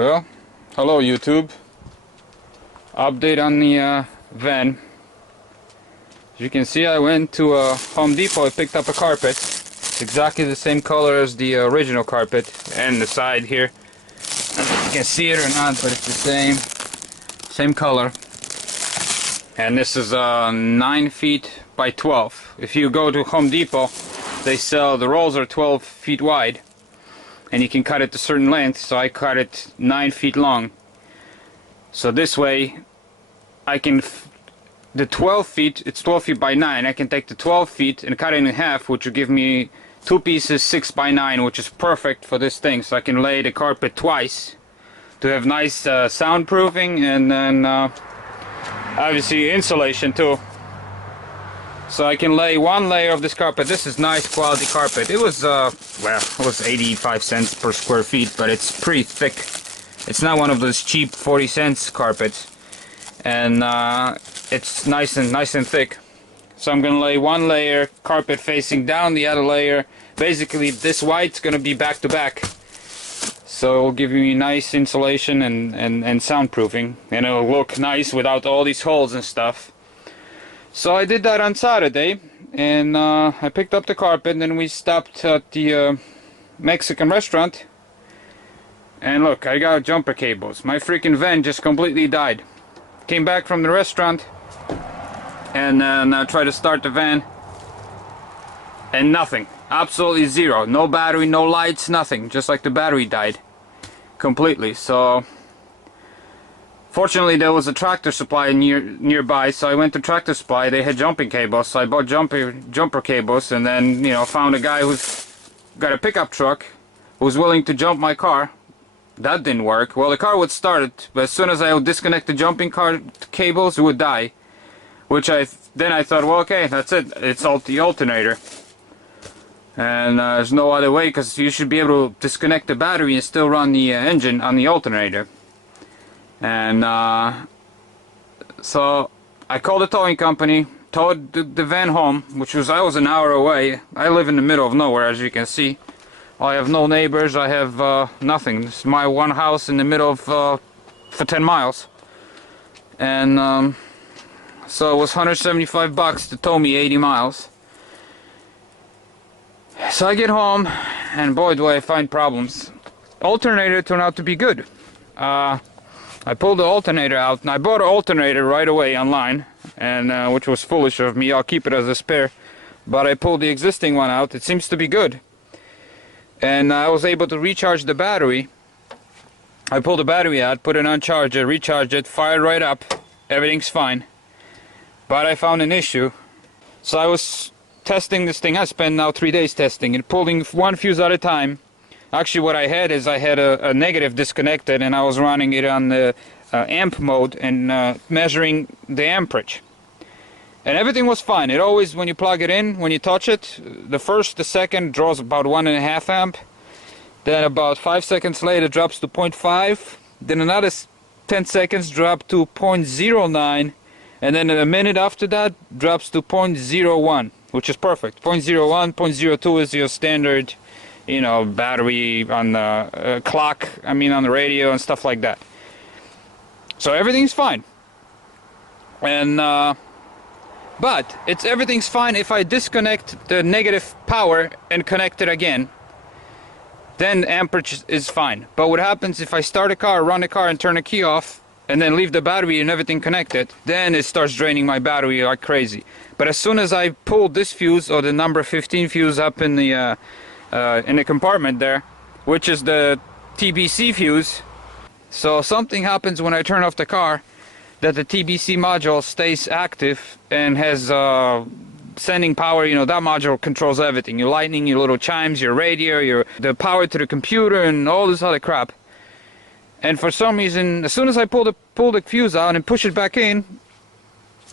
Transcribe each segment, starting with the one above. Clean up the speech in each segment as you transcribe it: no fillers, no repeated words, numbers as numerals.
Well, hello YouTube. Update on the van. As you can see, I went to Home Depot. I picked up a carpet. It's exactly the same color as the original carpet, and the side here. I don't know if you can see it or not, but it's the same color. And this is 9 feet by 12. If you go to Home Depot, they sell the rolls are 12 feet wide, and you can cut it to certain length. So I cut it 9 feet long. So this way, I can the 12 feet. It's 12 feet by 9. I can take the 12 feet and cut it in half, which will give me 2 pieces 6 by 9, which is perfect for this thing. So I can lay the carpet twice to have nice soundproofing, and then obviously insulation too. So I can lay one layer of this carpet. This is nice quality carpet. It was well, it was 85 cents per square feet, but it's pretty thick. It's not one of those cheap 40 cents carpets, and it's nice and thick. So I'm gonna lay one layer carpet facing down, the other layer. Basically, this white's gonna be back to back, so it'll give you nice insulation and soundproofing, and it'll look nice without all these holes and stuff. So I did that on Saturday, and I picked up the carpet, and then we stopped at the Mexican restaurant. And look, I got jumper cables. My freaking van just completely died. Came back from the restaurant, and then I tried to start the van, and nothing. Absolutely zero. No battery, no lights, nothing. Just like the battery died completely. So fortunately, there was a Tractor Supply nearby, so I went to Tractor Supply. They had jumping cables, so I bought jumper cables, and then, you know, found a guy who's got a pickup truck who's willing to jump my car. That didn't work. Well, the car would start it, but as soon as I would disconnect the jumping car cables, it would die. Which then I thought, well, okay, that's it. It's the alternator, and there's no other way, because you should be able to disconnect the battery and still run the engine on the alternator. And so I called the towing company, towed the van home, which was, I was an hour away. I live in the middle of nowhere, as you can see. I have no neighbors. I have nothing. This is my one house in the middle of for 10 miles. And so it was $175 to tow me 80 miles. So I get home, and boy, do I find problems. Alternator turned out to be good. I pulled the alternator out, and I bought an alternator right away online, and which was foolish of me. I'll keep it as a spare. But I pulled the existing one out. It seems to be good. And I was able to recharge the battery. I pulled the battery out, put it on charger, recharged it, fired right up. Everything's fine. But I found an issue. So I was testing this thing. I spent now 3 days testing it, pulling one fuse at a time. Actually, what I had is I had a negative disconnected, and I was running it on the amp mode and measuring the amperage. And everything was fine. It always, when you plug it in, when you touch it, the second draws about 1.5 amp. Then about 5 seconds later drops to 0.5. Then another 10 seconds drop to 0.09. And then a minute after that drops to 0.01, which is perfect. 0.01, 0.02 is your standard, you know, battery on the clock, I mean on the radio and stuff like that. So everything's fine. And but everything's fine if I disconnect the negative power and connect it again. Then amperage is fine. But what happens if I start a car, run the car, and turn the key off, and then leave the battery and everything connected? Then it starts draining my battery like crazy. But as soon as I pull this fuse, or the number 15 fuse, up in the compartment there, which is the TBC fuse, so something happens when I turn off the car, that the TBC module stays active and has sending power. You know, that module controls everything: your lighting, your little chimes, your radio, the power to the computer, and all this other crap. And for some reason, as soon as I pull the fuse out and push it back in,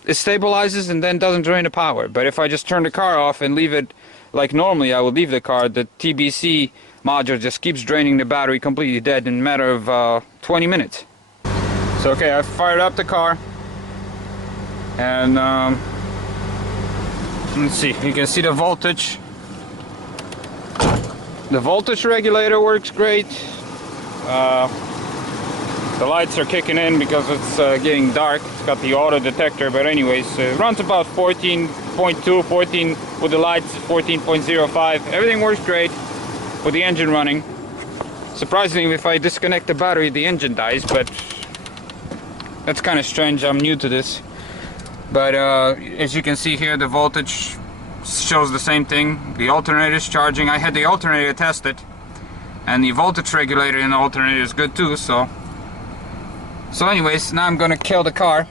it stabilizes and then doesn't drain the power. But if I just turn the car off and leave it like normally I would leave the car, the TBC module just keeps draining the battery completely dead in a matter of 20 minutes. So okay, I fired up the car, and let's see, you can see the voltage. The voltage regulator works great. The lights are kicking in because it's getting dark. It's got the auto detector, but anyways, it runs about 14.2, 14 with the lights, 14.05. Everything works great with the engine running. Surprisingly, if I disconnect the battery, the engine dies, but that's kind of strange. I'm new to this. But as you can see here, the voltage shows the same thing. The alternator is charging. I had the alternator tested, and the voltage regulator in the alternator is good too. So anyways, now I'm gonna kill the car,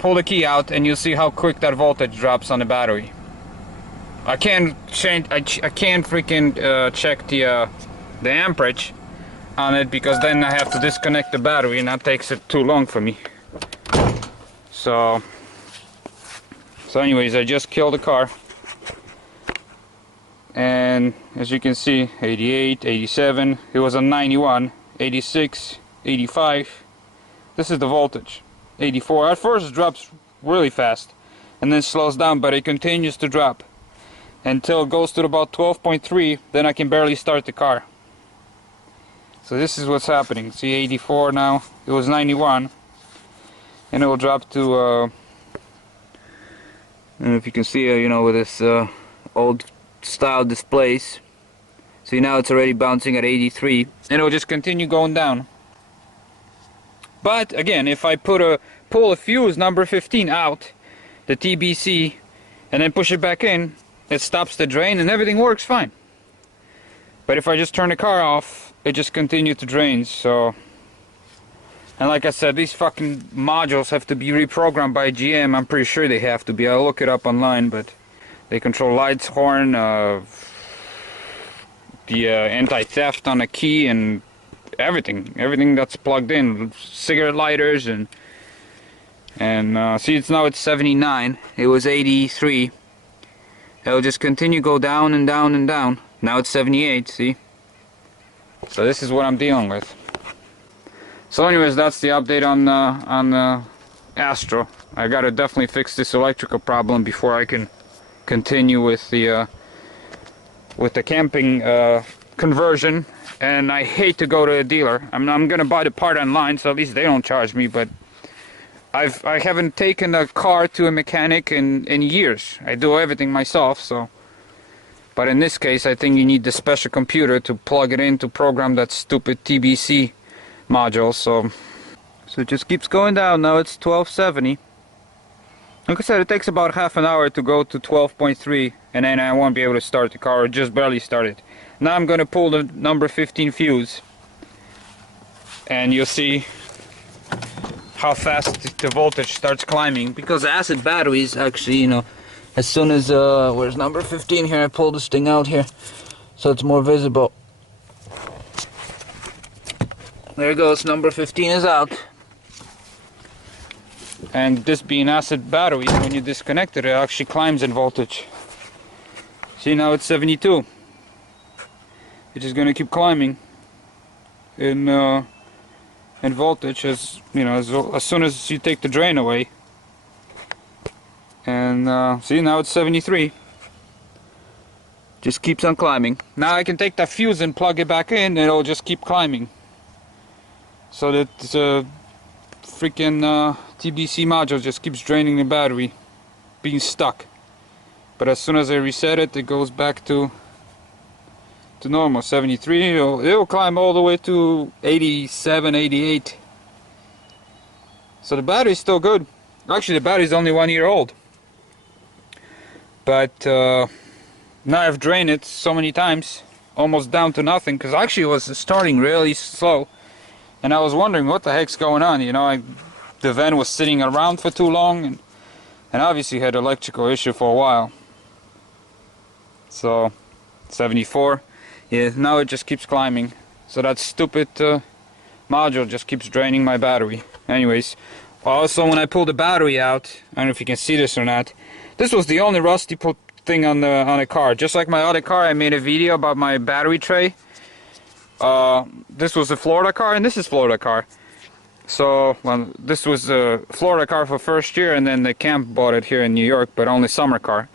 pull the key out, and you'll see how quick that voltage drops on the battery. I can't change. I can't freaking check the amperage on it, because then I have to disconnect the battery, and that takes it too long for me. So anyways, I just killed the car, and as you can see, 88, 87, it was on 91, 86, 85. This is the voltage. 84. At first it drops really fast and then slows down, but it continues to drop until it goes to about 12.3. Then I can barely start the car. So this is what's happening. See, 84 now. It was 91, and it will drop to I don't know if you can see, you know, with this old style displays. See, now it's already bouncing at 83, and it will just continue going down. But again, if I pull a fuse number 15 out, the TBC, and then push it back in, it stops the drain and everything works fine. But if I just turn the car off, it just continues to drain. So, and like I said, these fucking modules have to be reprogrammed by GM. I'm pretty sure they have to be. I'll look it up online, but they control lights, horn, the anti-theft on the key, and everything that's plugged in, cigarette lighters, and see, it's 79. It was 83. It'll just continue go down and down and down. Now it's 78. See, so this is what I'm dealing with. So anyways, that's the update on the Astro. I gotta definitely fix this electrical problem before I can continue with the camping conversion. And I hate to go to a dealer. I'm gonna buy the part online, so at least they don't charge me. But I haven't taken a car to a mechanic in years. I do everything myself. So, but in this case, I think you need the special computer to plug it in to program that stupid TBC module. So it just keeps going down. Now it's 1270. Like I said, it takes about half an hour to go to 12.3, and then I won't be able to start the car, or just barely start it. Now I'm going to pull the number 15 fuse, and you'll see how fast the voltage starts climbing, because acid batteries actually, you know, as soon as where's number 15 here? I pulled this thing out here so it's more visible. There it goes, number 15 is out. And this being acid batteries, when you disconnect it, it actually climbs in voltage. See, now it's 72. It's just gonna keep climbing in voltage, as you know, as soon as you take the drain away. And see, now it's 73. Just keeps on climbing. Now I can take that fuse and plug it back in, and it'll just keep climbing. So that the freaking TBC module just keeps draining the battery, being stuck. But as soon as I reset it, it goes back to normal, 73. It'll climb all the way to 87, 88. So the battery's still good. Actually, the battery's only 1 year old. But now I've drained it so many times, almost down to nothing, because actually it was starting really slow. And I was wondering what the heck's going on, you know. The van was sitting around for too long, and obviously had electrical issue for a while. So 74. Yeah, now it just keeps climbing. So that stupid module just keeps draining my battery. Anyways, also when I pulled the battery out, I don't know if you can see this or not, this was the only rusty thing on the car. Just like my other car, I made a video about my battery tray. This was a Florida car, and this is Florida car. So, well, this was a Florida car for first year, and then the camp bought it here in New York, but only summer car.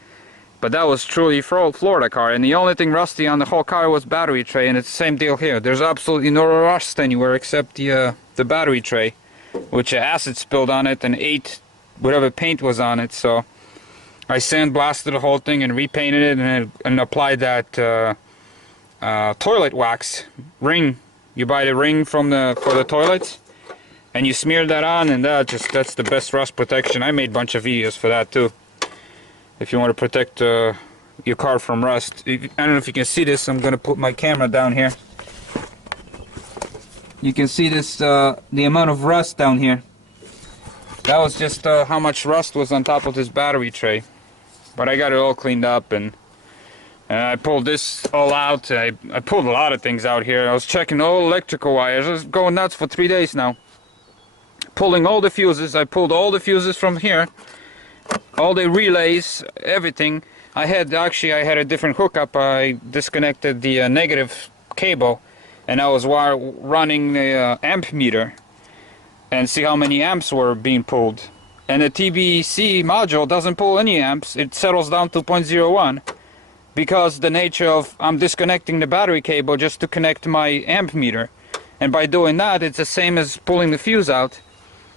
But that was truly Florida car, and the only thing rusty on the whole car was battery tray, and it's the same deal here. There's absolutely no rust anywhere except the battery tray, which acid spilled on it and ate whatever paint was on it. So I sandblasted the whole thing and repainted it, and applied that toilet wax ring. You buy the ring for the toilets, and you smear that on, and that's the best rust protection. I made a bunch of videos for that too. If you want to protect your car from rust. I don't know if you can see this. I'm gonna put my camera down here. You can see this, the amount of rust down here. That was just how much rust was on top of this battery tray. But I got it all cleaned up, and I pulled this all out. I pulled a lot of things out here. I was checking all electrical wires. I was going nuts for 3 days now. Pulling all the fuses. I pulled all the fuses from here. All the relays, everything. I had a different hookup. I disconnected the negative cable, and I was running the amp meter and see how many amps were being pulled. And the TBC module doesn't pull any amps. It settles down to 0.01 because the nature of I'm disconnecting the battery cable just to connect my amp meter. And by doing that, it's the same as pulling the fuse out.